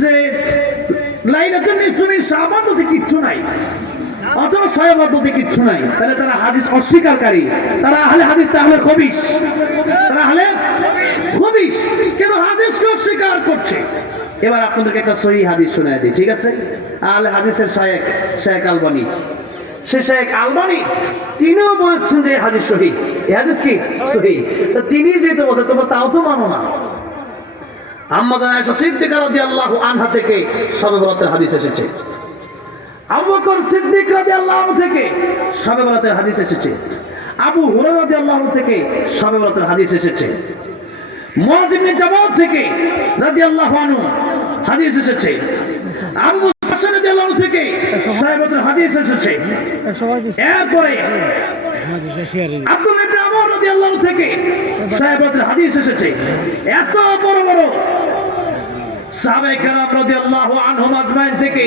যে লাইলাতুল নিসফি মিন শাবান বলতে কিচ্ছু নাই, অথবা শবে বলতে কিচ্ছু নাই, তাহলে তারা হাদিস অস্বীকারী, তারা আহলে হাদিস, তাহলে খবিশ, তারা আহলে খবিশ, কেন হাদিসকে অস্বীকার করছে। এবার আপনাদেরকে একটা সহিহ হাদিস শোনায় দিই, ঠিক আছে? আহলে হাদিসের শায়েখ আলবানী, শেখ আলবানী তিনিও বলেছেন যে হাদিস সহিহ। এই হাদিস কি সহিহ? তো তিনি যেটা বলছেন তোমরা তাও তো মানো না। আম্মা জানা আয়েশা সিদ্দিকা রাদিয়াল্লাহু আনহা থেকে শবে বরাতের হাদিস এসেছে। আবু বকর সিদ্দিক রাদিয়াল্লাহু আনহু থেকে শবে বরাতের হাদিস এসেছে। আবু হুরায়রা রাদিয়াল্লাহু আনহু থেকে শবে বরাতের হাদিস এসেছে। মুআয ইবনে জাবাল থেকে রাদিয়াল্লাহু আনহু হাদিস এসেছে। আবু মুসা রাদিয়াল্লাহু আনহু থেকে শবে বরাতের হাদিস এসেছে। এরপরে আব্দুল্লাহ ইবনে আমর রাদিয়াল্লাহু আনহু থেকে শবে বরাতের হাদিস এসেছে। এত বড় বড় সাহাবায়ে কেরাম রাদিয়াল্লাহু আনহুম আজমাইন থেকে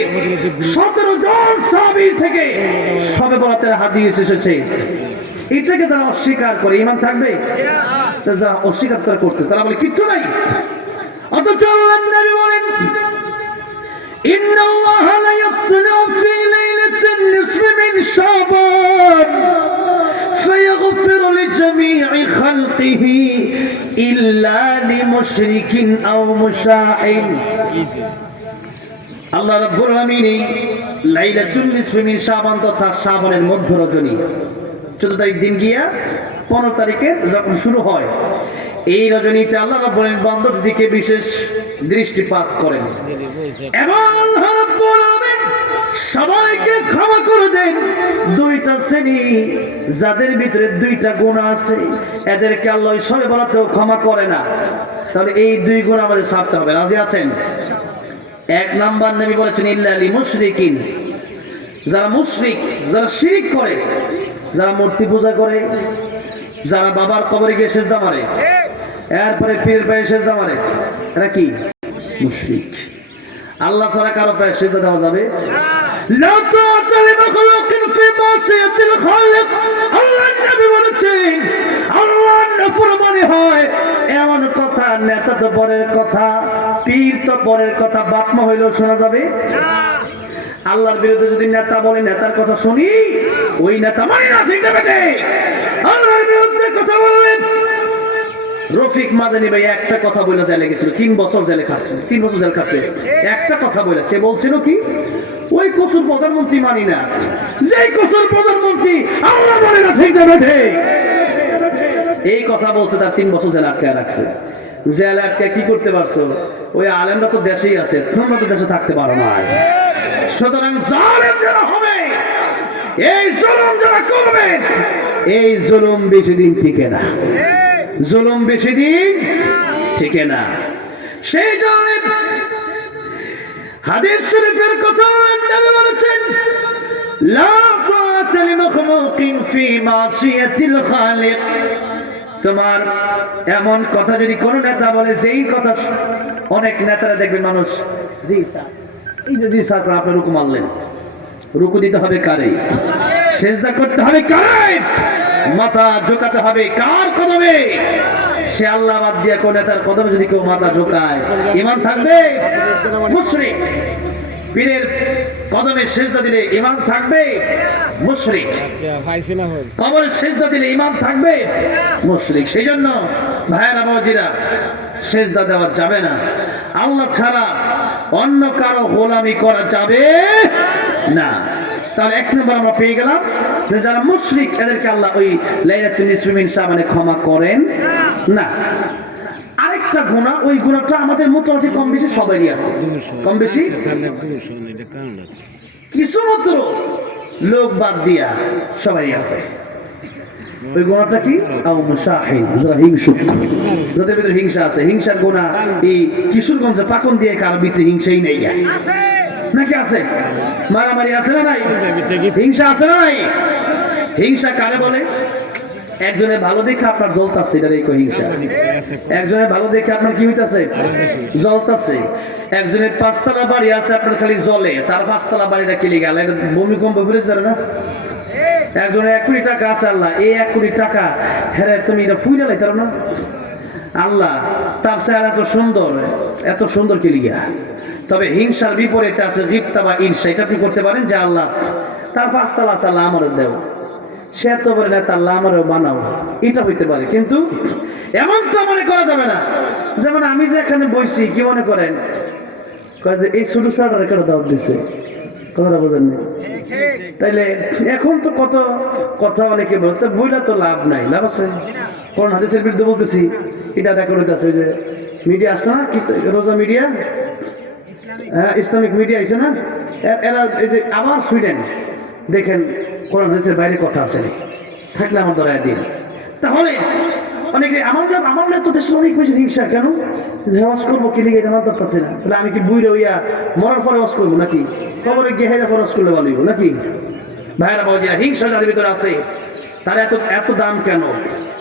17 জন সাহাবী থেকে শবে বরাতের হাদিস এসেছে। এটাকে যারা অস্বীকার করে ঈমান থাকবে? যারা অস্বীকার করতেছে তারা বলে কিচ্ছু নাই। অথচ আল্লাহর নবী বলেন ইন্নাল্লাহা লা ইয়াতলু ফি লাইলাতিন নিসফি মিন শাবান ফায়াগফিরু লিজামি'i খালকিহি ইল্লা লিমুশরিকিন আও মুশাহিন। আল্লাহ রাব্বুল আলামিন এই লাইলাতুল নিসফি মিন শাবান তথা শাবানের মধ্য রজনী 14 তারিখ দিন গিয়া 15 তারিখে যখন শুরু হয়, এই রজনীতে আল্লাহ রাব্বুল আলামিন বান্দাদের দিকে বিশেষ দৃষ্টিপাত করেন এবং আল্লাহ রাব্বুল আলামিন সবাইকে ক্ষমা করে দেন। দুইটা শ্রেণী যাদের ভিতরে দুইটা গুণ আছে এদেরকে আল্লাহ শবে বরাতেও ক্ষমা করে না। তাহলে এই দুই গুণ আমাদের ছাড়তে হবে। রাজি আছেন? এক নাম্বার নবী বলেছেন ইল্লা লিমুশরিকিন, যারা মুশরিক, যারা শিরিক করে, যারা মূর্তি পূজা করে, যারা বাবার কবরে গিয়ে সেজদা মারে, এরপরে পীরের পায়ে সেজদা মারে, এরা কি মুশরিক। আল্লাহ ছাড়া কারো পায়ে সেজদা দেওয়া যাবে লা তাআতা লিমাখলুকিন ফি মাসিয়াতিল খালিক। আল্লাহর নবী বলেছেন আল্লাহর নাফরমানি হয় এমন কথা, নেতা তো পরের কথা, পীর তো পরের কথা, বাপ মা হইলেও শোনা যাবে না। আল্লাহর বিরুদ্ধে যদি নেতা বলে নেতার কথা শুনি, ওই নেতা মানি না, ঠিক না বেটে? আল্লাহর বিরুদ্ধে কথা বললেন। রফিক মাদানী ভাই একটা কথা বলে জেলে গেছিল, 3 বছর জেলে খাচ্ছে, 3 বছর জেল খাচ্ছে, একটা কথা বলে। সে বলছিল কি, ওই কসুর প্রধানমন্ত্রী মানি না, যেই কসুর প্রধানমন্ত্রী আল্লাহ বলে না, ঠিক না বেটে? এই কথা বলছে, তার 3 বছর জেলে আটকে রাখছে। জেলে আটকে কি করতে পারছো? ওই আলেমরা তো দেশেই আছে, তোমরা তো দেশে থাকতে পারো না। সুতরাং জালেম যারা হবে, এই জুলুম যারা করবে, এই জুলুম বেশি দিন টিকে না, জুলুম বেশি দিন টিকে না। সেই কারণে হাদিস শরীফের কথা নবী বলেছেন লা তাআতা লিমাখলুকিন ফি মাসিয়াতিল খালিক। তোমার এমন কথা যদি কোন নেতা বলে, যেই কথা অনেক নেতারা দেখবেন মানুষ জি স্যার, এই যে জি স্যার আপনি রুকু মানলেন, রুকু দিতে হবে কারে? সেজদা করতে হবে কারে? মাথা ঝোকাতে হবে কার কদমে? সে আল্লাহ বাদ দিয়ে কোন নেতার কদমে যদি কেউ মাথা ঝোকায়, ঈমান থাকবে? মুশরিক। পীরের কদমে সেজদা দিলে ঈমান থাকবে? মুশরিক। কবরে সেজদা দিলে ঈমান থাকবে? মুশরিক। সেই জন্য ভাইয়েরা বাবাজিরা, সেজদা দেওয়া যাবে না। আল্লাহ ছাড়া অন্য কারো গোলামি করা যাবে না। তাহলে এক নম্বর আমরা পেয়ে গেলাম যে যারা মুশরিক এদেরকে আল্লাহ ওই লাইলাতুল নিসফি মিন শাবানে ক্ষমা করেন না। আরেকটা গুনাহ, ওই গুনাহটা আমাদের মোটামুটি কম বেশি সবারই আছে, কম বেশি কিছু মাত্র লোক বাদ দিয়া সবারই আছে। ওই গুনাহটা কি? আও মুশাহিন, যারা হিংসুক, যাদের ভিতরে হিংসা আছে। হিংসার গুনাহ এই কিশোরগঞ্জে পাকন দিয়ে কার ভিতরে হিংসাই নেই নাকি আছে? মারামারি আছে না নাই? হিংসা আছে না নাই? হিংসা কারে বলে? একজনের ভালো দেখে আপনার জ্বলতাছে, এটার এই হিংসা। একজনের ভালো দেখে আপনার কি হইতাছে? জ্বলতাছে। একজনের 5 তলা বাড়ি আছে, আপনার খালি জ্বলে, তার 5 তলা বাড়িটা কিলি গেল, এটা ভূমিকম্প ঘুরে যাবে না? একজনের 1 কোটি টাকা আছে, আল্লাহ এই 1 কোটি টাকা হেরে তুমি এটা ফুইরা লাইতার না? আল্লাহ তার চেহারা এত সুন্দর কি লিগা? তবে হিংসার বিপরীতে আছে জিপ্তা বা ঈর্ষা। এটা আপনি করতে পারেন যে আল্লাহ তার পাঁচতলা আছে, আল্লাহ আমারও দেও। সে তো বলে না আল্লাহ আমারও বানাও, এটা হইতে পারে। কিন্তু এমন তো মনে করা যাবে না, যেমন আমি যে এখানে বইছি, কি মনে করেন যে এই ছোট ছোট একটা দাওয়াত দিচ্ছে, কথাটা বোঝেননি? তাইলে এখন তো কত কথা অনেকে বলতে, বইলা তো লাভ নাই, লাভ আছে? কোন হাদিসের বিরুদ্ধে বলতেছি, এটা রেকর্ড হইতেছে। ওই যে মিডিয়া আসছে না, রোজা মিডিয়া, হ্যাঁ ইসলামিক মিডিয়া আছে না, এরা এই যে আবার শুনেন, দেখেন কোরআন হাদিসের বাইরে কথা আছে থাকলে আমার ধরায় দিন। তাহলে অনেকে আমার তো দেশের অনেক বেশি হিংসা, কেন ওয়াজ করবো কি লিগে আমার দরকার আছে না? তাহলে আমি কি বুইরে হইয়া মরার পরে ওয়াজ করবো নাকি? খবরে গিয়ে হেরা পরে ওয়াজ করলে ভালো হইব নাকি? ভাইরা বাবাজিরা, হিংসা যাদের ভিতরে আছে তার এত দাম কেন?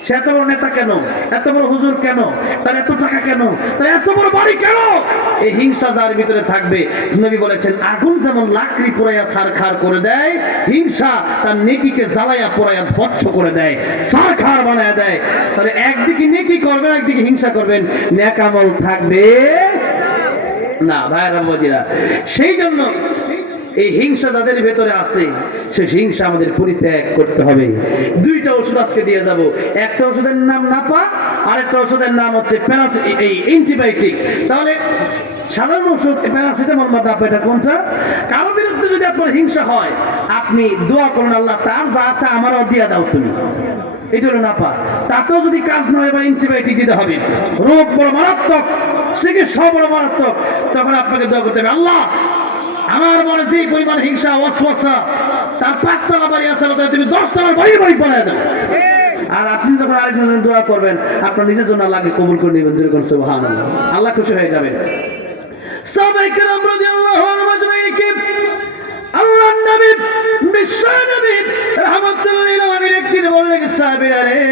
সে এত বড় নেতা কেন? এত বড় হুজুর কেন? তার এত টাকা কেন? তার এত বড় বাড়ি কেন? এই হিংসা যার ভিতরে থাকবে, নবী বলেছেন আগুন যেমন লাকড়ি পোড়াইয়া ছারখার করে দেয়, হিংসা তার নেকিকে জ্বালাইয়া পোড়াইয়া ভস্ম করে দেয়, ছারখার বানায় দেয়। তাহলে একদিকে নেকি করবেন, একদিকে হিংসা করবেন, নেক আমল থাকবে না। ভাইরা বাবাজিরা, সেই জন্য এই হিংসা যাদের ভেতরে আছে, সে হিংসা আমাদের পরিত্যাগ করতে হবে। দুইটা ওষুধ আজকে দিয়ে যাব। একটা ওষুধের নাম নাপা, আরেকটা ওষুধের নাম হচ্ছে অ্যান্টিবায়োটিক। তাহলে সাধারণ ওষুধ প্যারাসিটামল বা নাপা, এটা কোনটা? কারো বিরুদ্ধে যদি আপনার হিংসা হয়, আপনি দোয়া করুন, আল্লাহ তার যা আছে আমারও দিয়ে দাও তুমি, এটা হলো নাপা। তাতেও যদি কাজ না হয়, এবার অ্যান্টিবায়োটিক দিতে হবে। রোগ বড় মারাত্মক, চিকিৎসা বড় মারাত্মক, তখন আপনাকে দোয়া করতে হবে, আল্লাহ আমার মনে যে পরিমাণ হিংসা ওয়াসওয়াসা, তার 5 তলা বাড়ি আছে, তুমি 10 তলার বাড়ি বানায় দাও। আর আপনি যখন আরেকজনের জন্য দোয়া করবেন, আপনার নিজের জন্য আল্লাহকে কবুল করে নেবেন, যেরকম সুবহানাল্লাহ, আল্লাহ খুশি হয়ে যাবেন। সাহাবায়ে কেরাম রাদিয়াল্লাহু আনহুম আজমাইনকে আল্লাহর নবী বিশ্ব নবী রাহমাতুল্লাহ লিল আলামিন একদিন বললেন, সাহাবীরা রে,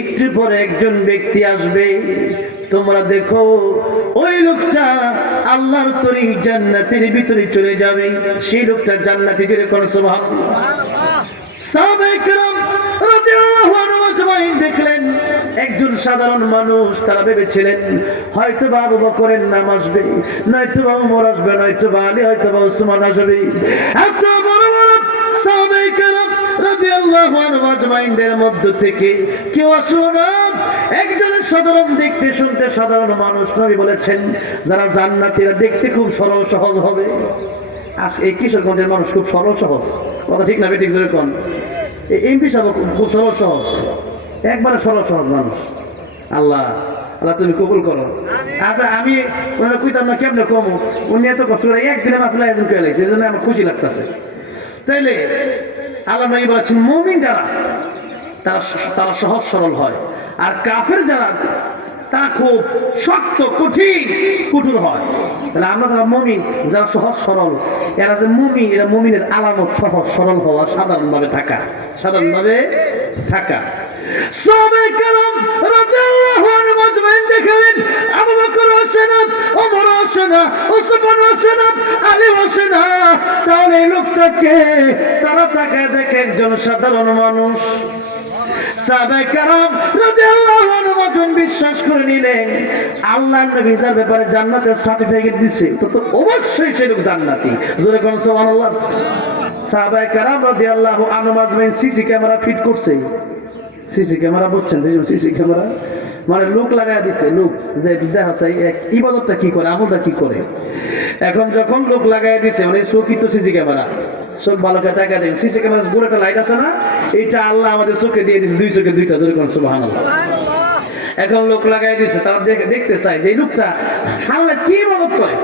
একটু পরে একজন ব্যক্তি আসবে, তোমরা দেখো ওই লোকটা আল্লাহর তরি জান্নাতের ভিতরে চলে যাবে। সেই লোকটা জান্নাতি, জোরে কোন সুবহানাল্লাহ। সাহাবায়ে কেরাম রাদিয়াল্লাহু আনহুম আজমাইন দেখলেন একজন সাধারণ মানুষ। তারা ভেবেছিলেন হয়তো বা আবু বকরের নাম আসবে, নয়তো বা ওমর আসবে, নয়তো বা আলী, হয়তো বা উসমান আসবে। এত বড় বড় সাহাবায়ে কেরাম রাদিয়াল্লাহু আনহুম আজমাইনদের মধ্য থেকে কেউ আসলো না। একজন সাধারণ, দেখতে শুনতে সাধারণ মানুষ। নবী বলেছেন যারা জান্নাতীরা দেখতে খুব সরল সহজ হবে। আজকে এই কিশোরগঞ্জের মানুষ খুব সরল সহজ, কথা ঠিক না বেঠিক? জোরে কোন। এই এমপি সাহেব খুব সরল সহজ, একবারে সরল সহজ মানুষ। আল্লাহ আল্লাহ তুমি কবুল করো। আচ্ছা, আমি ওনারা কইতাম না কেমনে কমো, উনি এত কষ্ট করে একদিনে মাফিলা আয়োজন করে লাগছে, এই জন্য আমার খুশি লাগতেছে। তাইলে আল্লাহ নবী বলেছেন মুমিন যারা, তারা সহজ সরল হয়, আর কাফের যারা তারা খুব শক্ত কঠিন কঠোর হয়। তাহলে আমরা যারা মুমিন, যারা সহজ সরল, এরা যে মুমিন, এরা মুমিনের আলামত সহজ সরল হওয়া, সাধারণভাবে থাকা, সাধারণভাবে থাকা। সাহাবায়ে কেরাম রাদিয়াল্লাহু আনহুম আজমাইন দেখলেন আবু বকর আসে না, ওমর আসে না, উসমান আসে না, আলী আসে না। তাহলে এই লোকটাকে তারা তাকায় দেখে একজন সাধারণ মানুষ। সাহাবায়ে কেরাম রাদিয়াল্লাহু আনহুম বিশ্বাস করে নিলেন আল্লাহর নবী যার ব্যাপারে জান্নাতের সার্টিফিকেট দিয়েছে, তো অবশ্যই সে লোক জান্নাতি। জোরে কোন সুবহানাল্লাহ। সাহাবায়ে কেরাম রাদিয়াল্লাহু আনহুম আজমাইন সিসি ক্যামেরা ফিট করছে। সিসি ক্যামেরা বুঝছেন, সিসি ক্যামেরা মানে লোক লাগায় দিছে, লোক যে দেখা যায় ইবাদতটা কি করে, আমলটা কি করে। এখন যখন লোক লাগাই দিছে, মানে চোখই তো সিসি ক্যামেরা, চোখ ভালো করে টাকা দেন। সিসি ক্যামেরা গোল একটা লাইট আছে না, এটা আল্লাহ আমাদের চোখে দিয়ে দিচ্ছে, 2 চোখে 2টা। জোরে কোন সুবহানাল্লাহ। এখন লোক লাগাই দিছে, তারা দেখতে চায় যে এই লোকটা সারা কি ইবাদত করে।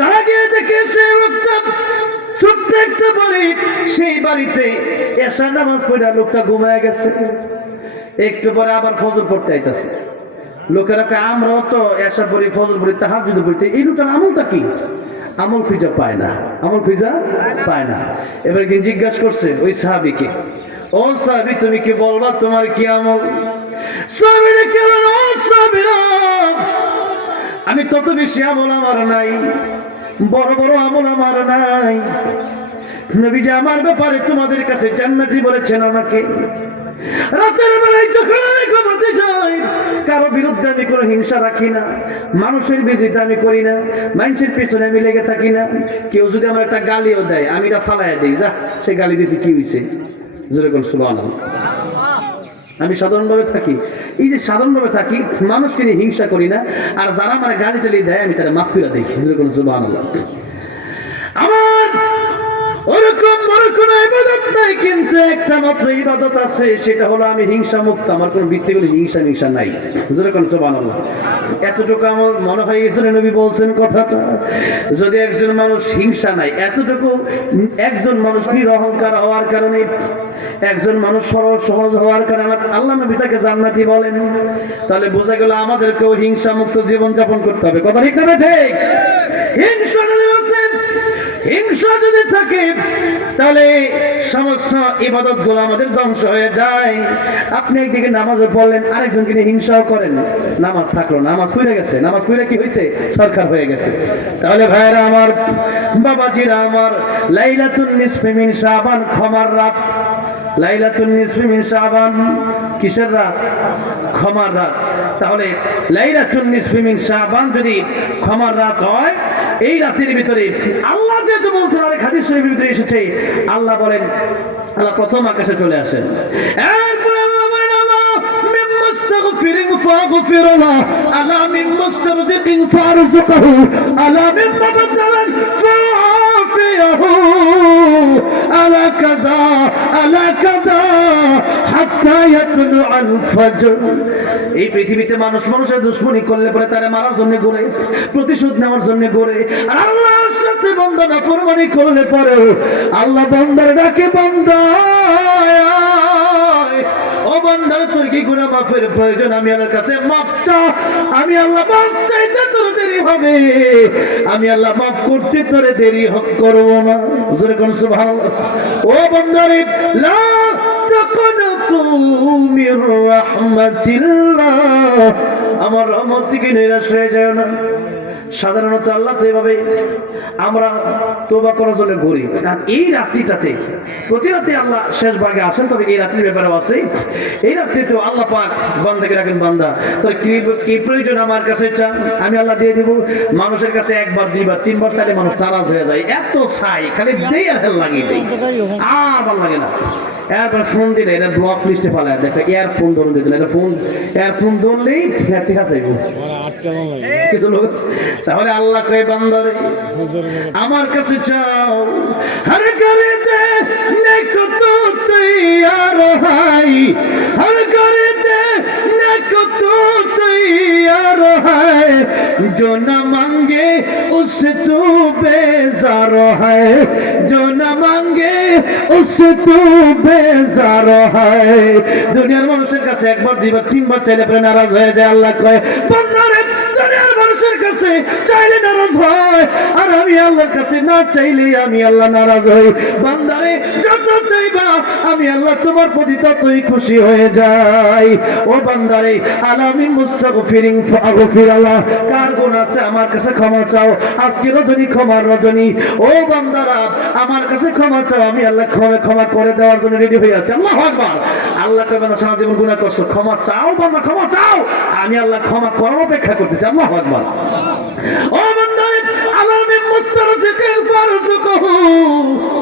তারা গিয়ে দেখে সেই লোকটা ছোট্ট একটা বাড়ি, সেই বাড়িতে এশার নামাজ পড়ে লোকটা ঘুমায় গেছে। একটু পরে আবার ফজর পড়তে আইতাছে। লোকেরা আমরাও তো এশা পড়ি, ফজর পড়ি, তাহাজ্জুদ পড়ি, এই লোকটার আমলটা কি? আমল খুঁজে পায় না, আমল খুঁজে পায় না। এবার কি জিজ্ঞাসা করছে ওই সাহাবীকে, ও সাহাবী তুমি কি বলবা তোমার কি আমল? সাহাবীরা কি বলে, ও সাহাবীরা আমি তত বেশি আমল আমার নাই, বড় বড় আমল আমার নাই। নবী যে আমার ব্যাপারে তোমাদের কাছে জান্নাতি বলেছেন আমাকে, রাতের বেলায় যখন আমি ঘুমাতে যাই, কারো বিরুদ্ধে আমি কোনো হিংসা রাখি না, মানুষের বিরুদ্ধে আমি করি না, মানুষের পেছনে আমি লেগে থাকি না। কেউ যদি আমার একটা গালিও দেয়, আমি এটা ফালাইয়া দিই, যা সে গালি দিয়েছে, কি হয়েছে, যেরকম সুবহানাল্লাহ। আমি সাধারণভাবে থাকি, এই যে সাধারণভাবে থাকি, মানুষকে নিয়ে হিংসা করি না, আর যারা আমার গালি টালি দেয় আমি তারা মাফ করে দিই, যেরকম সুবহানাল্লাহ। আমার ওরকম বড় কোনো ইবাদত নাই, কিন্তু একটা মাত্র ইবাদত আছে, সেটা হলো আমি হিংসা মুক্ত, আমার কোনো ব্যক্তিগত হিংসা নাই, যেরকম সুবহানাল্লাহ। এতটুকু আমার মনে হয় এই জন্য নবী বলছেন কথাটা, যদি একজন মানুষ হিংসা নাই, এতটুকু একজন মানুষ নিরহংকার হওয়ার কারণে, একজন মানুষ সরল সহজ হওয়ার কারণে আল্লাহ নবী তাকে জান্নাতি বলেন, তাহলে বোঝা গেল আমাদেরকেও হিংসা মুক্ত জীবন যাপন করতে হবে। কথা ঠিক না ঠিক? হিংসা হিংসা যদি থাকে তাহলে সমস্ত ইবাদত গুলো আমাদের ধ্বংস হয়ে যায়। আপনি একদিকে নামাজও পড়লেন, আরেকজনকে নিয়ে হিংসাও করেন, নামাজ থাকলো, নামাজ কইরা গেছে, নামাজ কইরা কি হয়েছে, সরকার হয়ে গেছে। তাহলে ভাইরা আমার, বাবাজিরা আমার, লাইলাতুন নিসফি মিন শাবান, ক্ষমার রাত। লাইলাতুন নিসফি মিন শাবান কিসের রাত? ক্ষমার রাত। তাহলে লাইলাতুন নিসফি মিন শাবান যদি ক্ষমার রাত হয়, এই রাতের ভিতরে আল্লাহ যেহেতু বলছেন, আরেক হাদিস শরীফের ভিতরে এসেছে, আল্লাহ বলেন, আল্লাহ প্রথম আকাশে চলে আসেন, এরপরে আল্লাহ বলেন, আল্লাহ মিম্মাস্তাগফিরিন ফাগফিরলা, আলা মিম্মাস্তারজিকিন ফারজুকহু, আলা মিম্মাবাদালান ফাআফিয়াহু, আলা কাযা আলা কাযা হাত্তা ইয়াতলু আল ফজর। এই পৃথিবীতে মানুষ মানুষের দুশমনী করলে পরে তারা মারার জন্য ঘুরে, প্রতিশোধ নেওয়ার জন্য ঘুরে, আর আল্লাহর সাথে বান্দা নাফরমানি করলে পরে আল্লাহ বান্দার ডাকে, বান্দা ও বান্দার, তোর কি গুনাহ মাফের প্রয়োজন? আমি আল্লাহর কাছে মাফ চা, আমি আল্লাহ মাফ চাইতে তোর দেরি হবে, আমি আল্লাহ মাফ করতে তোর দেরি করব না। জোরে কোন সুবহানাল্লাহ। ও বান্দারে, লা তাকনাতু মির রাহমাতিল্লাহ, আমার রহমত থেকে নিরাশ হয়ে যায় না। সাধারণত আল্লাহ তো এভাবে আমরা তওবা করার জন্য ঘুরি, আর এই রাত্রিটাতে, প্রতি রাতে আল্লাহ শেষ ভাগে আসেন, তবে এই রাত্রির ব্যাপারে আছে, এই রাত্রিতে আল্লাহ পাক বান্দাকে রাখেন, বান্দা তোর কি প্রয়োজন আমার কাছে চা, আমি আল্লাহ দিয়ে দেব। মানুষের কাছে একবার, দুইবার, তিনবার চাইলে মানুষ নারাজ হয়ে যায়, এত চাই, খালি দেই আর হেল লাগিয়ে দেই, আর ভালো লাগে না। এরপর ফোন দিলে এটা ব্লক লিস্টে ফেলায়, দেখো ইয়ারফোন ধরুন দিতেন, এটা ফোন ইয়ারফোন ধরলেই ঠিক আছে কিছু লোক। তাহলে আল্লাহ কয়, বান্দারে আমার কাছে চাও, হর করে দে নেকো তো তৈয়ার হাই, হর করে দে নেকো তো তৈয়ার হাই, जो न मांगे उससे तू बेजार है, जो न मांगे उससे तू बेजार है। দুনিয়ার মানুষের কাছে একবার, দুইবার, তিনবার চাইলে পরে নারাজ হয়ে যায়। আল্লাহ কয়, বান্দারে দুনিয়ার মানুষের কাছে চাইলে নারাজ হয়, আর আমি আল্লাহর কাছে না চাইলে আমি আল্লাহ নারাজ হই। বান্দারে যত চাইবা আমি আল্লাহ তোমার প্রতি ততই খুশি হয়ে যাই। ও বান্দারে, আলামি মুস্তাগফিরিন ফাগফিরাল্লাহ, কার গুনাহ আছে আমার কাছে ক্ষমা চাও, আজকে রজনী ক্ষমার রজনী। ও বান্দারা আমার কাছে ক্ষমা চাও, আমি আল্লাহ ক্ষমা করে দেওয়ার জন্য রেডি হয়ে আছি। আল্লাহু আকবার। আল্লাহ কয়, বান্দা সারা জীবন গুনাহ করছো, ক্ষমা চাও বান্দা, ক্ষমা চাও, আমি আল্লাহ ক্ষমা করার অপেক্ষা করতেছি। আল্লাহু আকবার। ও বান্দারে, আলামি মুস্তারজিকিন ফারজুকহু, ও